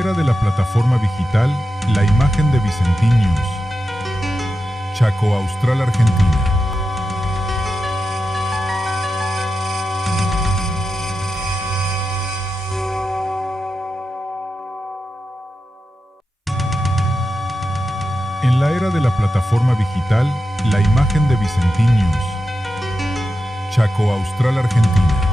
era de la plataforma digital, la imagen de Vicentín News. Chaco Austral, Argentina. En la era de la plataforma digital, la imagen de Vicentín News. Chaco Austral, Argentina.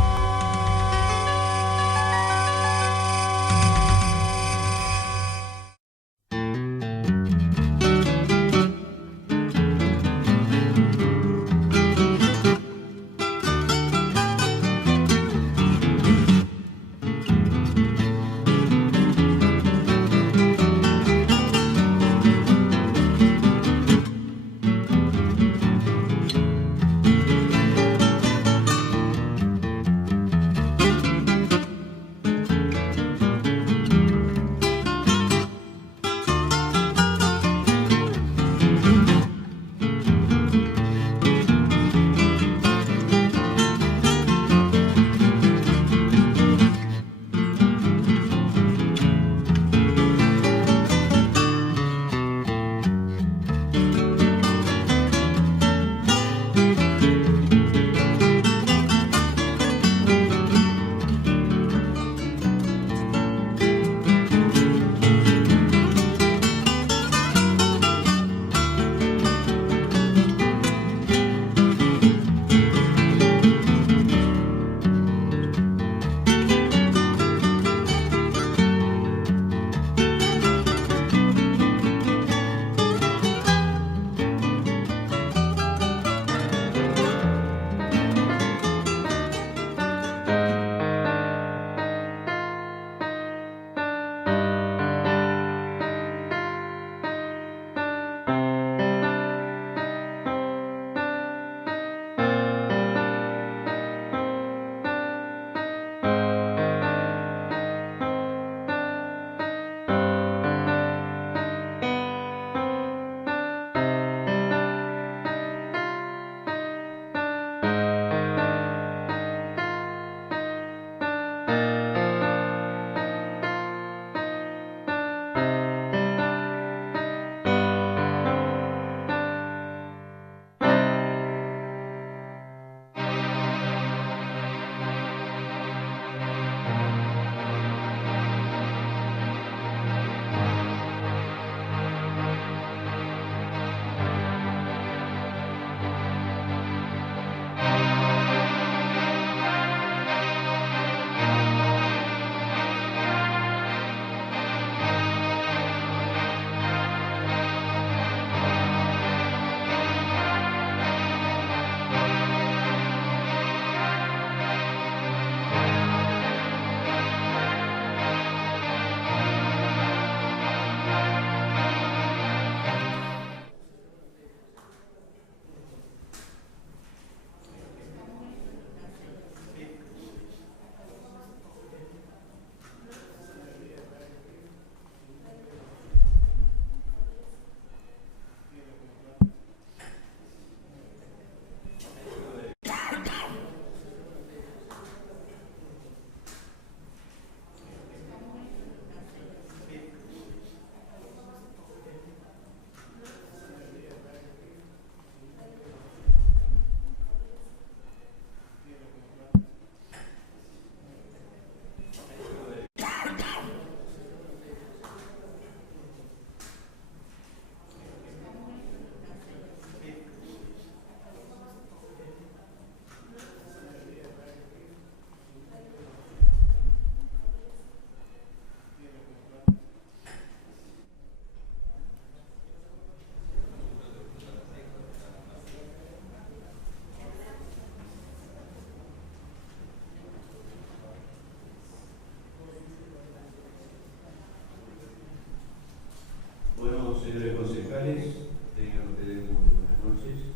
Señores concejales, tengan ustedes muy buenas noches.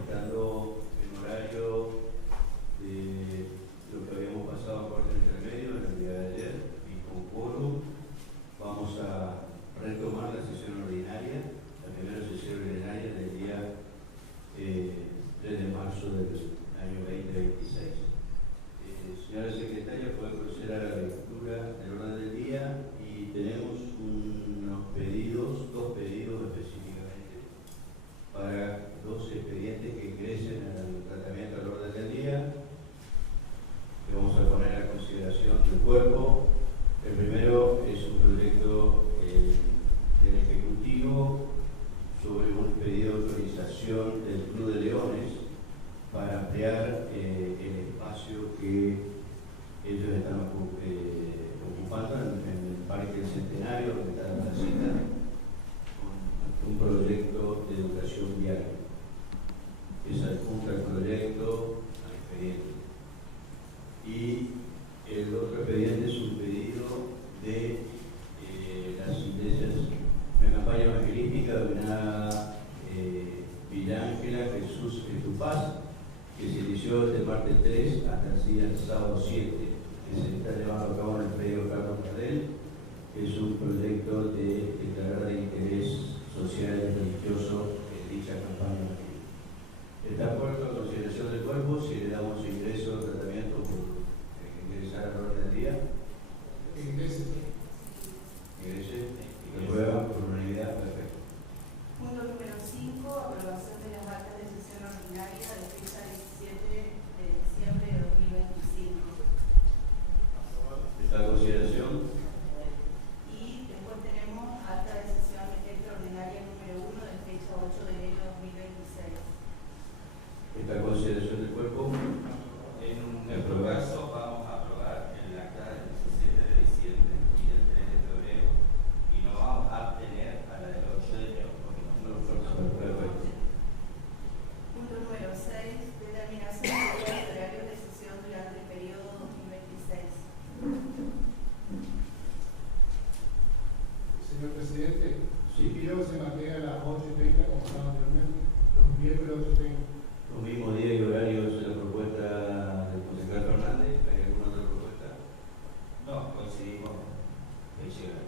Estando en horario de lo que habíamos pasado a cuarto intermedio en el día de ayer y con quórum, vamos a retomar la sesión ordinaria, la primera sesión ordinaria del día 3 de marzo del año 2026. Señora secretaria, puede proceder a la lectura del orden del día inició este martes 3 hasta el sábado 7, que se está llevando a cabo en el predio Carlos Gardel. Es un proyecto de declarar de interés social y religioso en dicha campaña. Está puesto a consideración del cuerpo si le damos ingreso o tratamiento por ingresar al orden del día. Ingrese. Se aprueba por unanimidad. Perfecto. Punto número 5. Aprobación de las actas de sesión ordinaria de fecha 17 de diciembre de 2025. Está a consideración. Y después tenemos acta de sesión extraordinaria número 1 de fecha 8 de enero de 2026. Está a consideración del cuerpo. En nuestro caso vamos a aprobar el acta del 17 de diciembre y el 3 de febrero y no vamos a abstener a la del 8 de enero porque no lo Perfecto. Punto número 6. Determinación de los horarios de sesión durante el periodo 2026. Señor presidente, Sí. quiero que se mantenga a las 8:30 como estaba anteriormente, los miércoles 8:30. Los mismos días y horarios de la propuesta del concejal Fernández. ¿Hay alguna otra propuesta? No, coincidimos fecha.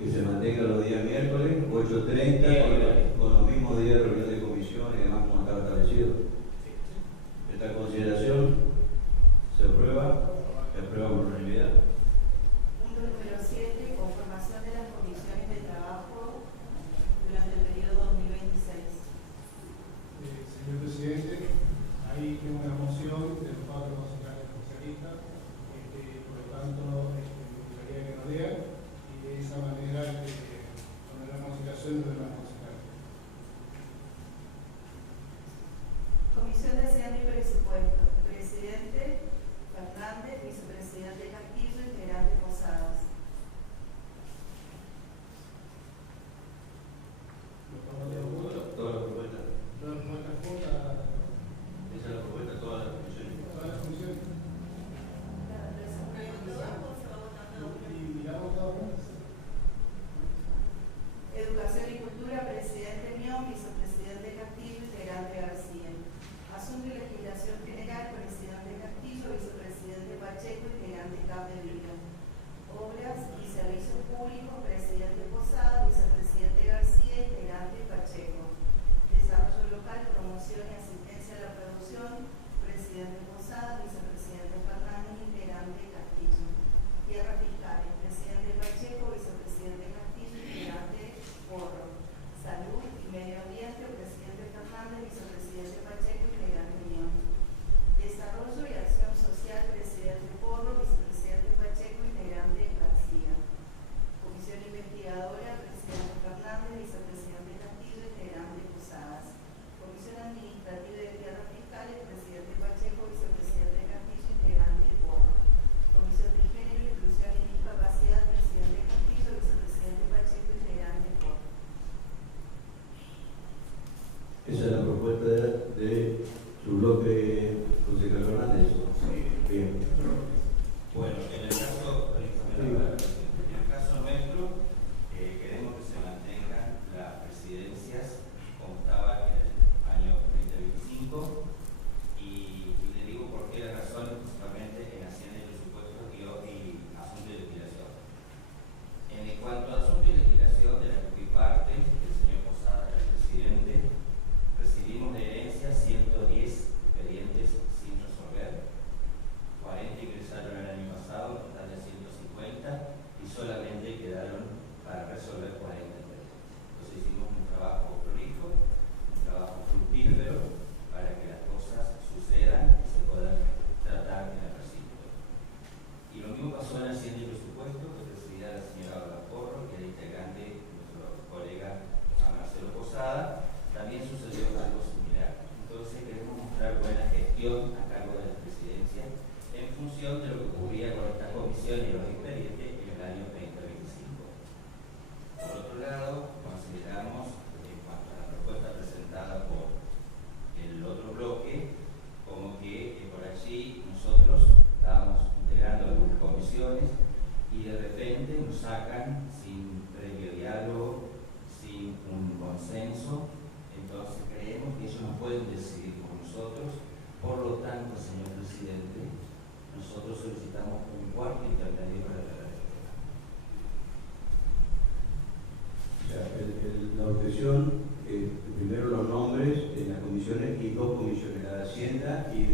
Que se mantenga los días miércoles, 8:30, con los mismos días de reunión de comisión y demás como estaba establecido. Esta consideración se aprueba. Se aprueba por unanimidad. Punto número 7. Conformación de las comisiones de trabajo durante el periodo 2026. Señor presidente, ahí tengo una moción de los 4 concejales socialistas, por lo tanto, me gustaría que nos lean y de esa manera poner la consideración de los concejales. Comisión de Hacienda y Presupuesto. Presidente Fernández, vicepresidente Castillo, integrante Posadas. Todas las propuestas. Todas las propuestas juntas, Esa es la propuesta de todas las comisiones. todas las comisiones. Y miramos todas. Educación y Cultura, presidente Mion, vicepresidente Castillo, integrante García. Asunto y Legislación General, presidente Castillo, vicepresidente Pacheco, integrante Capdevila. Obras y Servicios Públicos, presidente Posada, vicepresidente García, integrante Pacheco. Desarrollo Local, Promoción y Asistencia a la Producción, presidente Posada, vicepresidente Fernández, integrante Castillo. Tierras Fiscales, presidente Pacheco, vicepresidente Castillo, integrante Porro. Salud y Medio Ambiente, presidente Fernández, vicepresidente Pacheco, integrante Mion. Desarrollo y Acción Social, presidente Porro, vicepresidente Pacheco, integrante García. Comisión Investigadora, presidente Fernández, vicepresidente Castillo, integrante Posadas. Comisión Administrativa de Tierras Fiscales, presidente Pacheco, vicepresidente Castillo, integrante Porro. Comisión de Género, Inclusión y Discapacidad, presidente Castillo, vicepresidente Pacheco, integrante Porro. Esa es la propuesta de su bloque, concejal Fernández. Bien. Bueno, en el caso nuestro, queremos que se mantengan las presidencias como estaba en el año 2025 y le digo por qué las razones, principalmente en Hacienda y Presupuestos y Asunto y Legislación. En cuanto a Asunto y Legislación, de la que fui parte, el señor Posada era el presidente, recibimos de herencia 110 expedientes sin resolver, 40 ingresaron el año pasado nosotros solicitamos un cuarto intermedio para la electoral. O sea, la objeción, primero los nombres de las comisiones y 2 comisiones, la de Hacienda y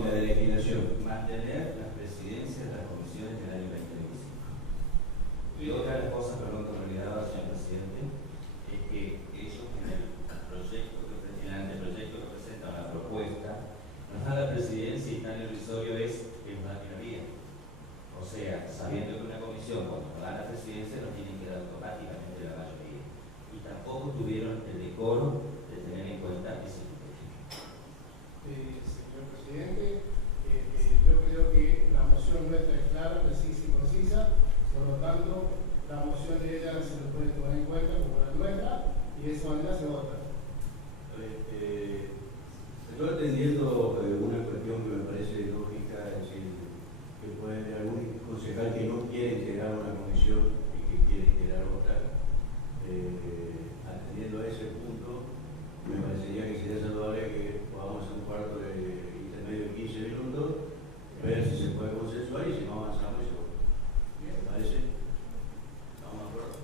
la de Legislación. Mantener las presidencias de las comisiones del año 2025. Y otra de las cosas, perdón, que me olvidaba, señor presidente, es que ellos en el anteproyecto que presentan la propuesta, nos da la presidencia y tan irrisorio es que nos da minoría. O sea, sabiendo que una comisión, cuando nos da la presidencia, nos tienen que dar automáticamente la mayoría. Y tampoco tuvieron el decoro de tener en cuenta ese criterio. Señor presidente, yo creo que la moción nuestra es clara, precisa y concisa, por lo tanto, la moción de ella se lo puede tomar en cuenta como la nuestra y de esa manera se vota. Estoy atendiendo una cuestión que me parece lógica, es decir, que puede haber algún concejal que no quiere integrar una comisión y que quiere integrar otra. Atendiendo a ese punto, me parecería que sería saludable que podamos hacer un cuarto de intermedio de 15 minutos, ver si se puede consensuar y si no avanzamos y se vota. ¿Me parece? ¿Estamos de acuerdo?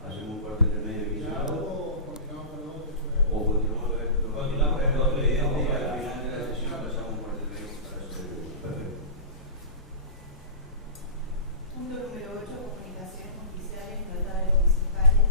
Hacemos un cuarto de intermedio de 15 minutos. O continuamos con los otros. O continuamos con el otro presidente y al final de la sesión pasamos un cuarto de intermedio para resolver. Perfecto. Punto número 8, comunicaciones oficiales, nota de los municipales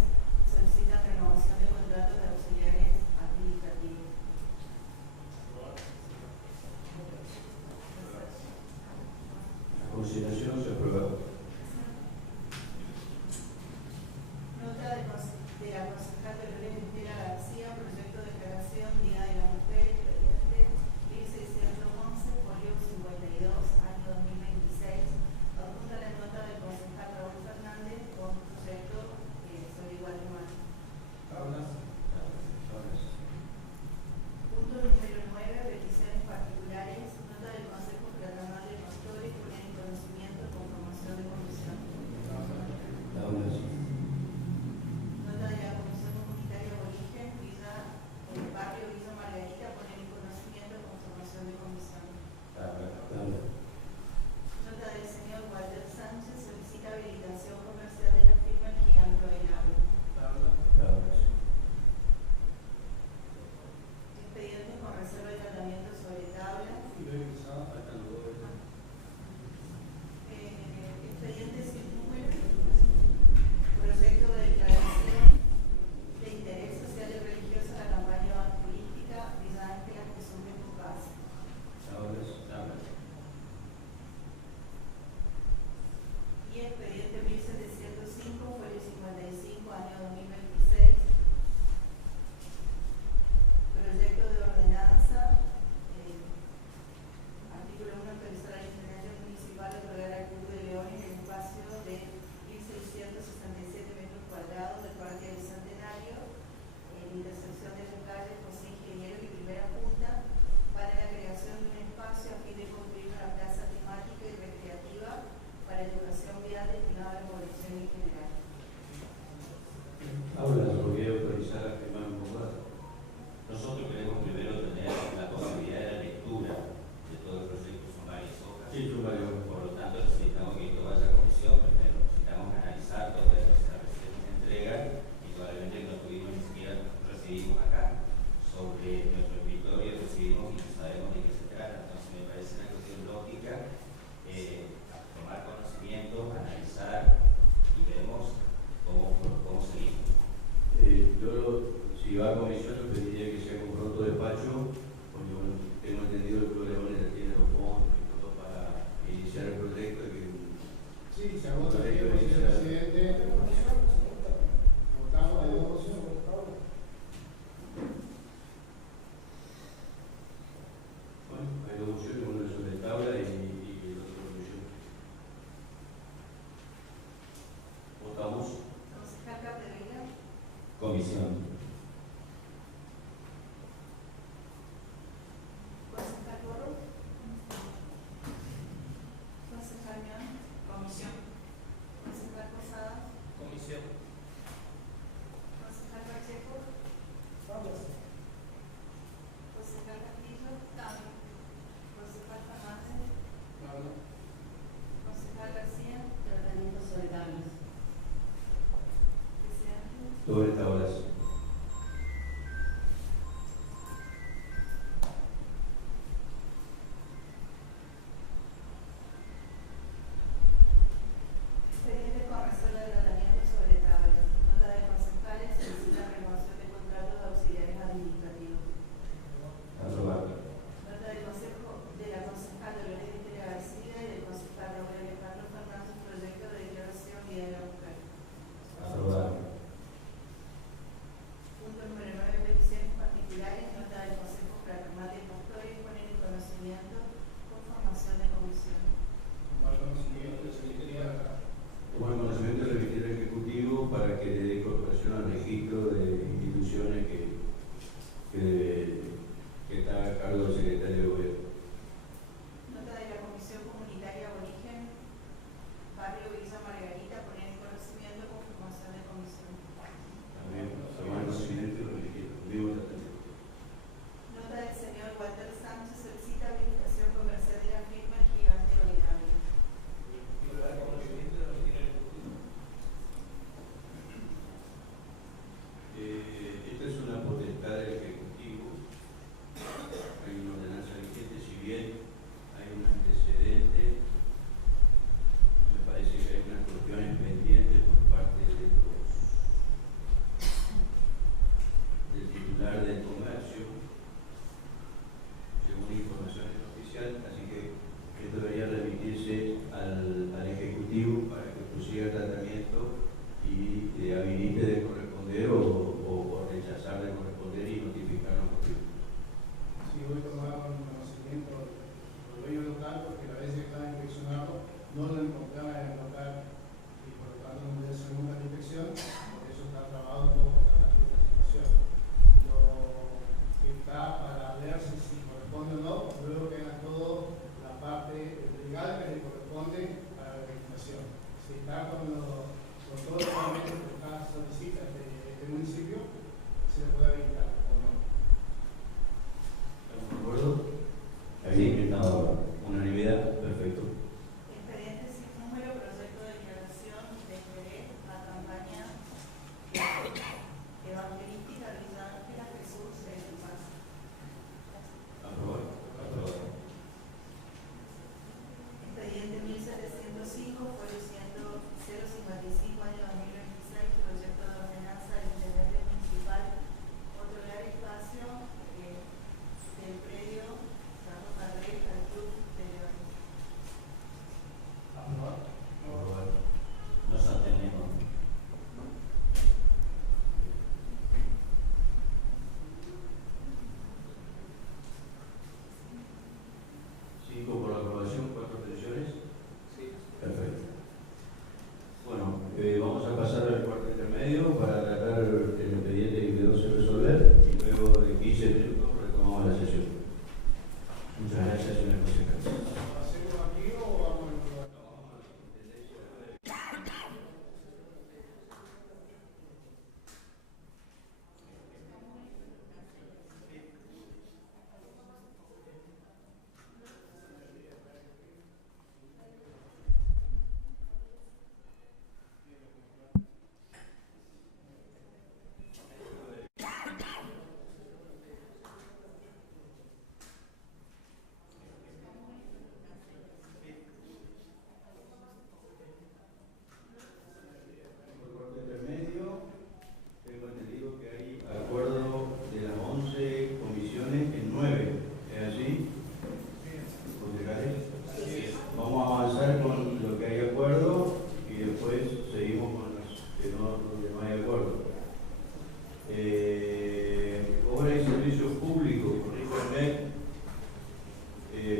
toda esta oración. Expediente con reserva de tratamiento sobre tablas. Nota de concejales solicita renovación de contratos de auxiliares administrativos. Aprobado. Nota del Consejo de la concejal Dolores García y del concejal Raúl Alejandro Fernández, proyecto de declaración Día de la Mujer. Aprobado. Punto número 9, peticiones particulares. Nota del Consejo Fraternal de Pastores, poner en conocimiento por formación de comisión. Tomar conocimiento de Secretaría Tomar conocimiento del Ministerio Ejecutivo para que le dé incorporación al registro de instituciones que está a cargo del secretario de Gobierno. Nota de la Comisión Comunitaria Aborigen, Barrio Villa Margarita, poner en conocimiento con formación de comisión. También tomar conocimiento de los legislativos. Nota del señor Walter Sánchez, solicita habilitación comercial de la firma El Gigante Bailable. Esta es una potestad del Ejecutivo. Hay una ordenanza vigente, si bien hay un antecedente, me parece que hay unas cuestiones pendientes por parte del titular del comercio, según información oficial, así que esto debería remitirse al Ejecutivo para que prosiga el tratamiento y habilite de corresponder o rechazar de corresponder y notificar los motivos. Sí, hoy tomaron conocimiento del dueño local porque la vez que estaba inspeccionado no lo encontraba en el local y por lo tanto no puede hacer una inspección, por eso está trabado un poco esta situación. Lo que está para verse si corresponde o no, luego queda todo la parte legal que le corresponde a la legislación. Si está con todos los parámetros que está solicita este municipio, se le puede habilitar o no. ¿Estamos de acuerdo? Ahí estamos. Unanimidad, perfecto. Expediente sin número, proyecto de declaración de interés a campaña evangelística Villa Ángela Jesús de Paz. Aprobado. Aprobado. Expediente 1705, folio 055, año 2026, proyecto de ordenanza del intendente municipal, otorgar espacio del predio Carlos Carrera al Club de León. Aprobado. Nos abstenemos. Cinco por la aprobación, 4 abstenciones. Sí. Perfecto. Bueno, vamos a pasar al cuarto intermedio para tratar el expediente que quedó sin resolver y luego de 15 minutos retomamos la sesión. Muchas gracias, señor concejal. ¿Lo hacemos aquí o vamos a otro lugar? Por cuarto intermedio, tengo entendido que hay acuerdo de las 11 comisiones en 9. ¿Es así? ¿Concejales? Vamos a avanzar con lo que hay acuerdo y después seguimos con los que donde no hay acuerdo. Obra y servicios públicos por internet.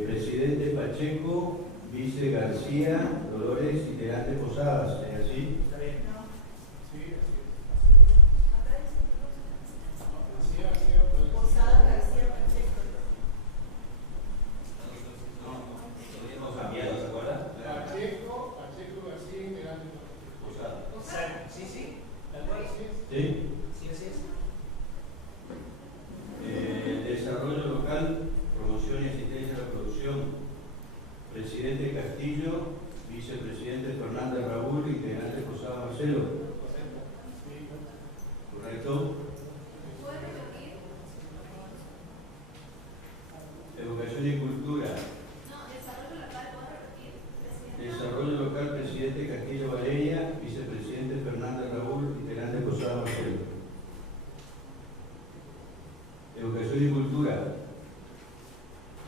Presidente Pacheco, vice García, Dolores integrante Posadas. ¿Es así? No, Sí, así es. acá dice García, pues, Posada García Pacheco. No, Podríamos cambiar, ¿se acuerda? Pacheco García, integrante. Posada. Sí, sí, ¿Sí? sí, así es. Desarrollo local, promoción y asistencia a la producción. Presidente Castillo, vicepresidente Fernández Raúl, integrante Posadas.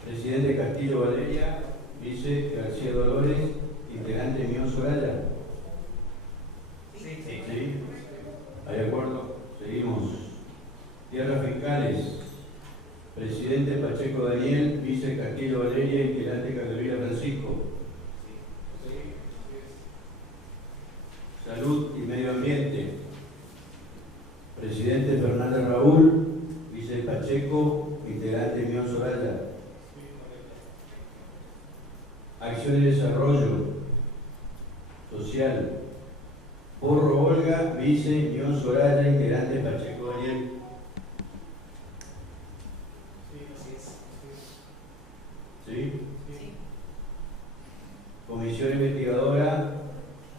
Presidente Castillo Valeria, vice García Dolores, integrante Mion Soraya. ¿Sí? ¿Hay acuerdo? Seguimos. Tierras fiscales. Presidente Pacheco Daniel, vice Castillo Valeria, integrante Capdevila Francisco. Salud y Medio Ambiente. Presidente Fernández Raúl, vice Pacheco, integrante Mion Soraya. Acción y Desarrollo Social. Porro Olga, vice Mion Soraya, integrante Pacheco Daniel. ¿Sí? Comisión investigadora,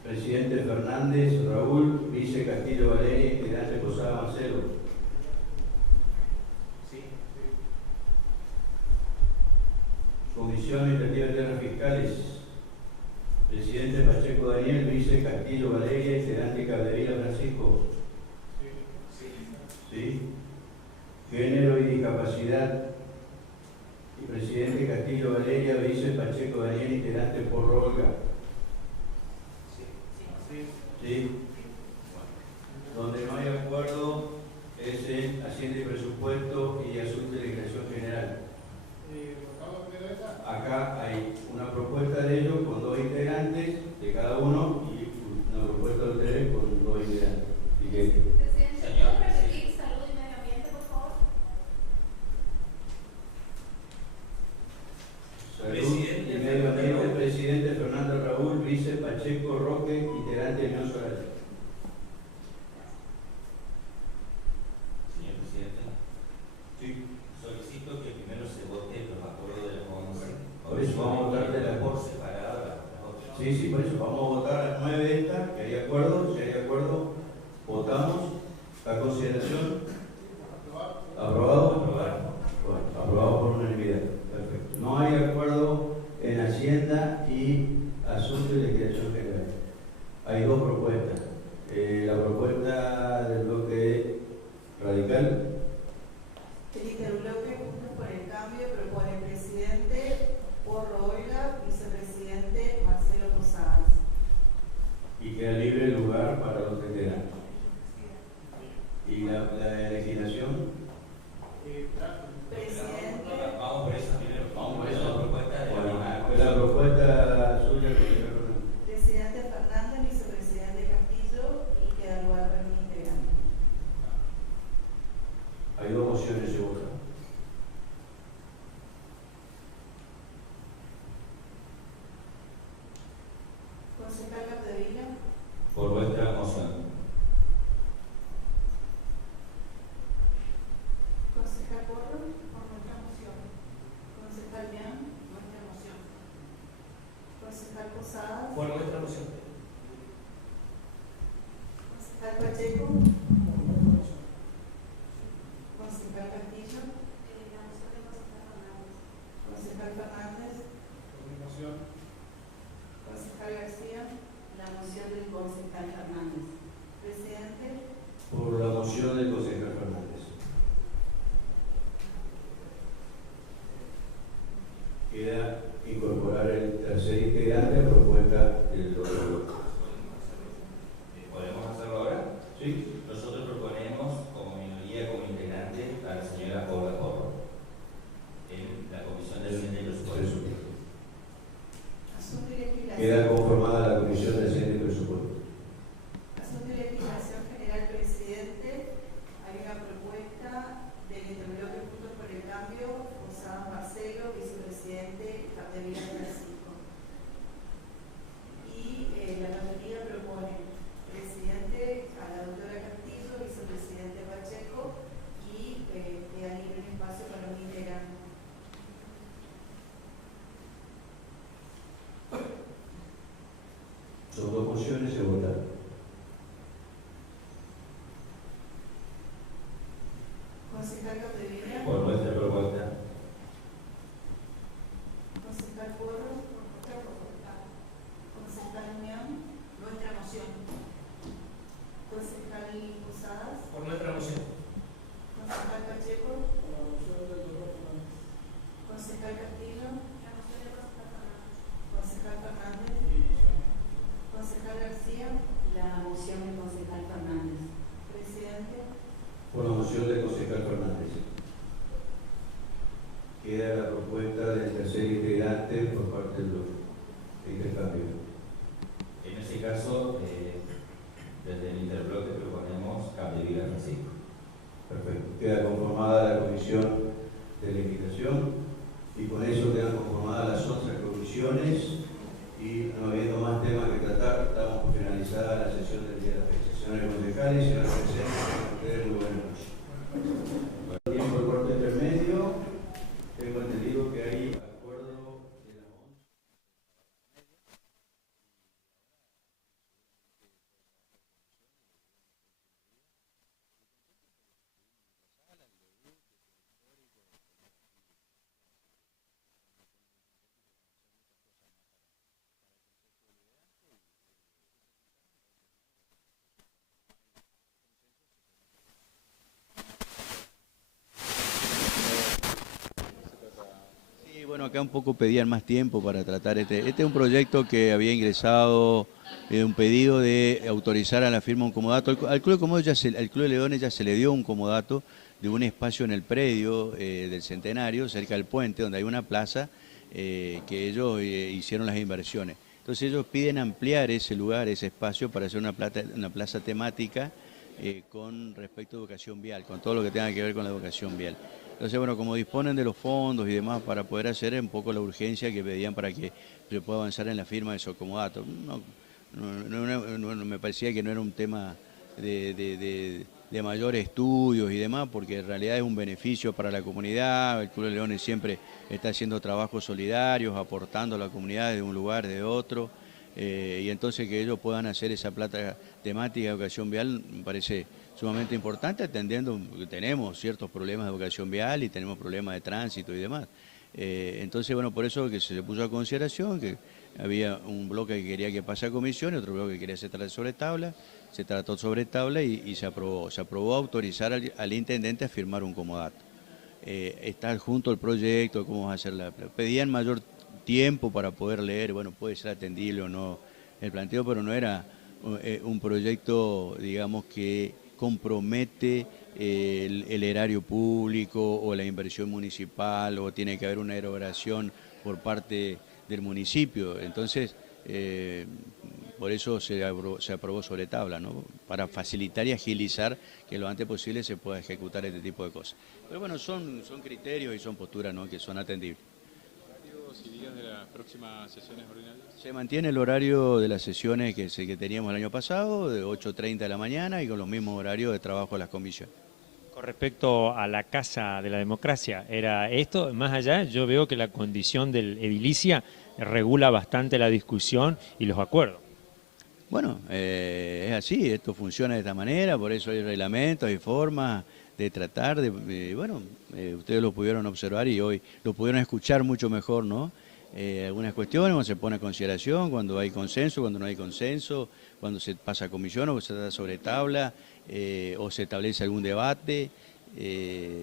presidente Fernández Raúl, vice Castillo Valeria, integrante Posada Marcelo. Comisión Administrativa de Tierras Fiscales, presidente Pacheco Daniel, vice Castillo Valeria, integrante Capdevila Francisco. ¿Sí? Género y discapacidad, y presidente Castillo Valeria, vice Pacheco Daniel, integrante Porro Olga. ¿Sí? Donde no hay acuerdo es en Hacienda y Presupuesto y Asuntos de Legislación General. Acá hay una propuesta de ellos con 2 integrantes de cada uno y una propuesta de ustedes con 2 integrantes. Así que, Presidente, ¿puedo repetir salud y medio ambiente, por favor? Salud y Medio Ambiente, presidente Fernando Raúl, vice Pacheco Roque, integrante de Mion Soraya. Señor presidente, Sí. solicito que primero se vote los acuerdos de las 11. Por eso vamos a votar de las por separado las otras. Sí, por eso vamos a votar a las 9 estas, que hay acuerdo, si hay acuerdo, votamos. A consideración, aprobado. Bueno, aprobado por unanimidad. Perfecto. No hay acuerdo en Hacienda y Asuntos de Legislación General. Hay 2 propuestas. La propuesta del bloque radical. El interbloque Juntos por el Cambio propone presidente Porro Olga, vicepresidente Marcelo Posadas. Y queda libre el lugar para los veteranos. ¿Y la legislación? Presidente, Vamos por esa primero. Vamos por esa eso. propuesta de Bueno, la la propuesta suya, señor. presidente Fernández, vicepresidente Castillo y queda lugar para un integrante. Hay 2 mociones, se votan. Concejal Capdevila, por vuestra moción. concejal Porro, por nuestra moción. Concejal Bian, nuestra moción. Concejal Posadas, Por nuestra moción. concejal Pacheco, concejal Castillo, concejal Fernández, concejal García, la moción del concejal Fernández. Presidente, Por la moción del concejal Fernández. Queda incorporar el tercer integrante a la propuesta del otro bloque. ¿Podemos hacerlo ahora? ¿Sí? Nosotros proponemos como minoría, como integrante, a la señora Olga Porro en la Comisión de Hacienda y Por Presupuesto. eso. asunto y legislación. Queda conformada la Comisión de Hacienda y Presupuesto. Asunto y legislación general, presidente. Hay una propuesta del interbloque Juntos por el Cambio, Posadas Marcelo, vicepresidente Capdevila Francisco. Y la mayoría propone presidente a la doctora Castillo, vicepresidente Pacheco y queda libre un espacio para un integrante. Son 2 mociones, se votan. Concejal Capdevila, Por nuestra propuesta. concejal Porro, concejal Unión, nuestra moción. Concejal Posadas, Por nuestra moción. concejal Pacheco, concejal Castillo. sería la propuesta del tercer integrante por parte del bloque de intercambio. En ese caso, desde el interbloque proponemos Capdevila Francisco. Perfecto. Queda conformada la comisión de legislación y con eso quedan conformadas las otras comisiones y no habiendo más temas que tratar, damos por finalizada la sesión del día de la fecha. Señores concejales, señores presidentes, ustedes muy buenas noches. Tiempo de corte intermedio, tengo entendido que hay acuerdo de la ONU. Sí, bueno, acá un poco pedían más tiempo para tratar este es un proyecto que había ingresado un pedido de autorizar a la firma un comodato. Al Club de Comodos al Club de Leones ya se le dio un comodato de un espacio en el predio del Centenario, cerca del puente, donde hay una plaza que ellos hicieron las inversiones. Entonces ellos piden ampliar ese lugar, ese espacio, para hacer una plaza temática con respecto a educación vial, con todo lo que tenga que ver con la educación vial. Entonces, bueno, como disponen de los fondos y demás para poder hacer un poco la urgencia que pedían para que se pueda avanzar en la firma de esos comodatos. No, me parecía que no era un tema de mayor estudios y demás, porque en realidad es un beneficio para la comunidad. El Club de Leones siempre está haciendo trabajos solidarios, aportando a la comunidad de un lugar, de otro, y entonces que ellos puedan hacer esa plata temática de educación vial me parece sumamente importante, atendiendo que tenemos ciertos problemas de educación vial y tenemos problemas de tránsito y demás. Entonces, bueno, por eso que se le puso a consideración que había un bloque que quería que pase a comisión y otro bloque que quería se tratar sobre tabla, se trató sobre tabla y se aprobó. Se aprobó autorizar al intendente a firmar un comodato. Está junto al proyecto de cómo vamos a hacer pedían mayor tiempo para poder leer, bueno, puede ser atendible o no el planteo, pero no era un proyecto, digamos, que compromete el erario público o la inversión municipal, o tiene que haber una erogación por parte del municipio. Entonces, por eso se aprobó sobre tabla, ¿no? Para facilitar y agilizar que lo antes posible se pueda ejecutar este tipo de cosas. Pero bueno, son criterios y son posturas, ¿no?, que son atendibles. ¿Horarios y días de las próximas sesiones ordinarias? Se mantiene el horario de las sesiones que teníamos el año pasado, de 8:30 de la mañana, y con los mismos horarios de trabajo de las comisiones. Con respecto a la Casa de la Democracia, ¿era esto? Más allá, yo veo que la condición del edilicia regula bastante la discusión y los acuerdos. Bueno, es así, esto funciona de esta manera, por eso hay reglamentos, hay formas de tratar, bueno, ustedes lo pudieron observar y hoy lo pudieron escuchar mucho mejor, ¿no? Algunas cuestiones cuando se pone a consideración, cuando hay consenso, cuando no hay consenso, cuando se pasa a comisión o se trata sobre tabla, o se establece algún debate.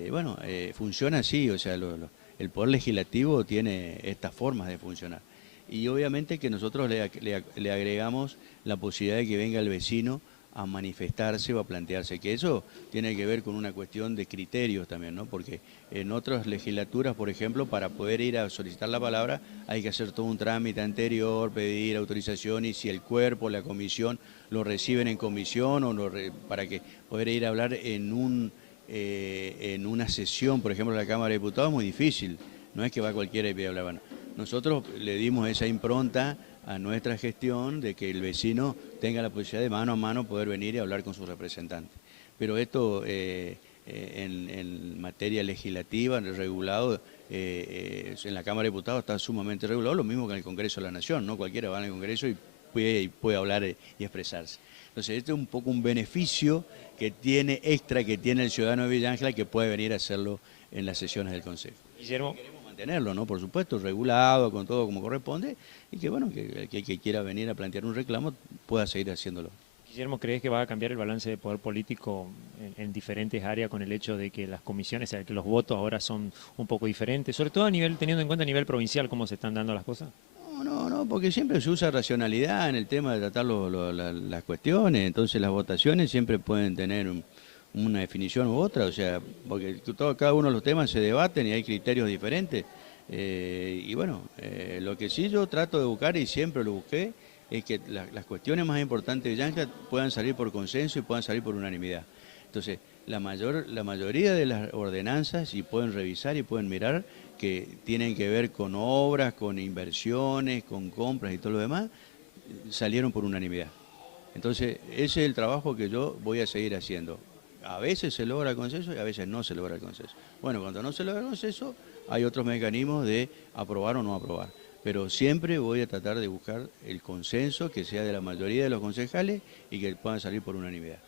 Bueno, funciona así, o sea, el Poder Legislativo tiene estas formas de funcionar. Y obviamente que nosotros le agregamos la posibilidad de que venga el vecino a manifestarse o a plantearse, que eso tiene que ver con una cuestión de criterios también, ¿no? Porque en otras legislaturas, por ejemplo, para poder ir a solicitar la palabra hay que hacer todo un trámite anterior, pedir autorización, y si el cuerpo, la comisión, lo reciben en comisión o para que poder ir a hablar en una sesión, por ejemplo, de la Cámara de Diputados, es muy difícil, no es que va cualquiera y pide hablar. Bueno, nosotros le dimos esa impronta a nuestra gestión de que el vecino tenga la posibilidad de mano a mano poder venir y hablar con sus representantes. Pero esto en materia legislativa, en el regulado, en la Cámara de Diputados está sumamente regulado, lo mismo que en el Congreso de la Nación, ¿no? Cualquiera va al Congreso y puede hablar y expresarse. Entonces, este es un poco un beneficio que tiene extra, que tiene el ciudadano de Villa Ángela, que puede venir a hacerlo en las sesiones del Consejo. Guillermo, queremos mantenerlo, ¿no? Por supuesto, regulado, con todo como corresponde, y que bueno, que el que quiera venir a plantear un reclamo pueda seguir haciéndolo. Guillermo, ¿crees que va a cambiar el balance de poder político en diferentes áreas con el hecho de que las comisiones, o sea, que los votos ahora son un poco diferentes, sobre todo teniendo en cuenta a nivel provincial cómo se están dando las cosas? No, porque siempre se usa racionalidad en el tema de tratar las cuestiones, entonces las votaciones siempre pueden tener una definición u otra, o sea, porque cada uno de los temas se debaten y hay criterios diferentes. Y bueno, lo que sí yo trato de buscar, y siempre lo busqué, es que las cuestiones más importantes de Villarnica puedan salir por consenso y puedan salir por unanimidad. Entonces, la mayoría de las ordenanzas, y pueden revisar y pueden mirar, que tienen que ver con obras, con inversiones, con compras y todo lo demás, salieron por unanimidad. Entonces, ese es el trabajo que yo voy a seguir haciendo. A veces se logra el consenso y a veces no se logra el consenso. Bueno, cuando no se logra el consenso, hay otros mecanismos de aprobar o no aprobar. Pero siempre voy a tratar de buscar el consenso que sea de la mayoría de los concejales y que puedan salir por unanimidad.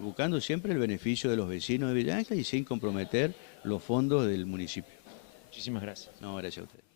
Buscando siempre el beneficio de los vecinos de Villarnica y sin comprometer los fondos del municipio. Muchísimas gracias. No, gracias a ustedes.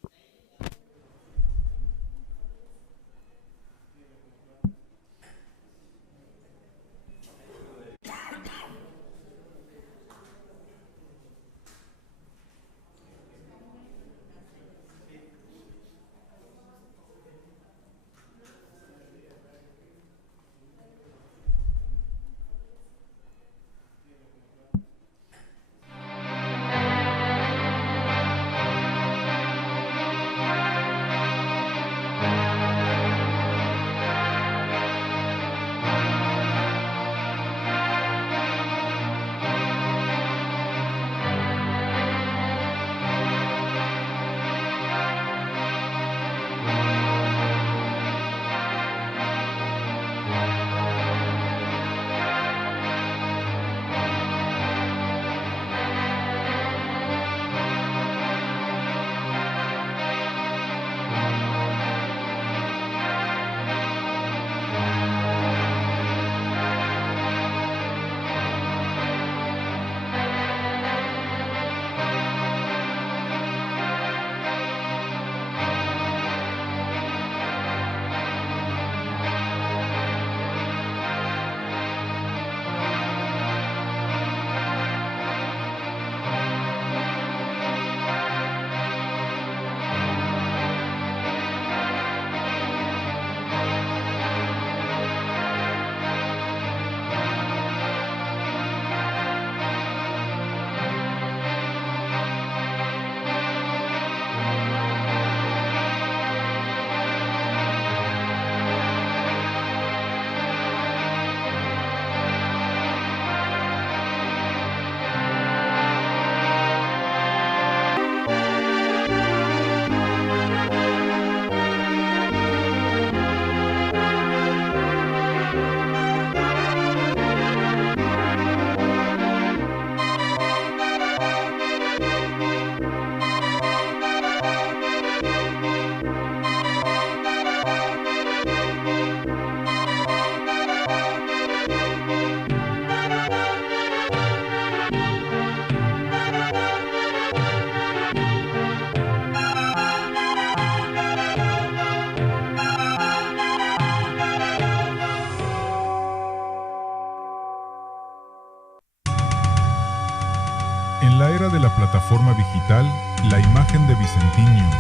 En la era de la plataforma digital, la imagen de Vicentín News.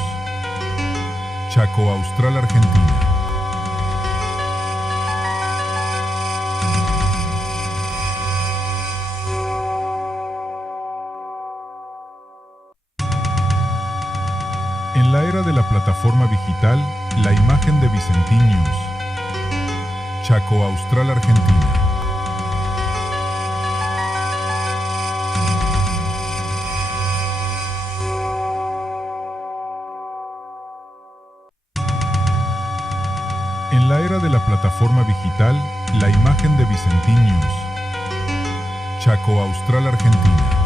Chaco Austral, Argentina. En la era de la plataforma digital, la imagen de Vicentín News. Chaco Austral, Argentina. En la era de la plataforma digital, la imagen de Vicentín News. Chaco Austral, Argentina.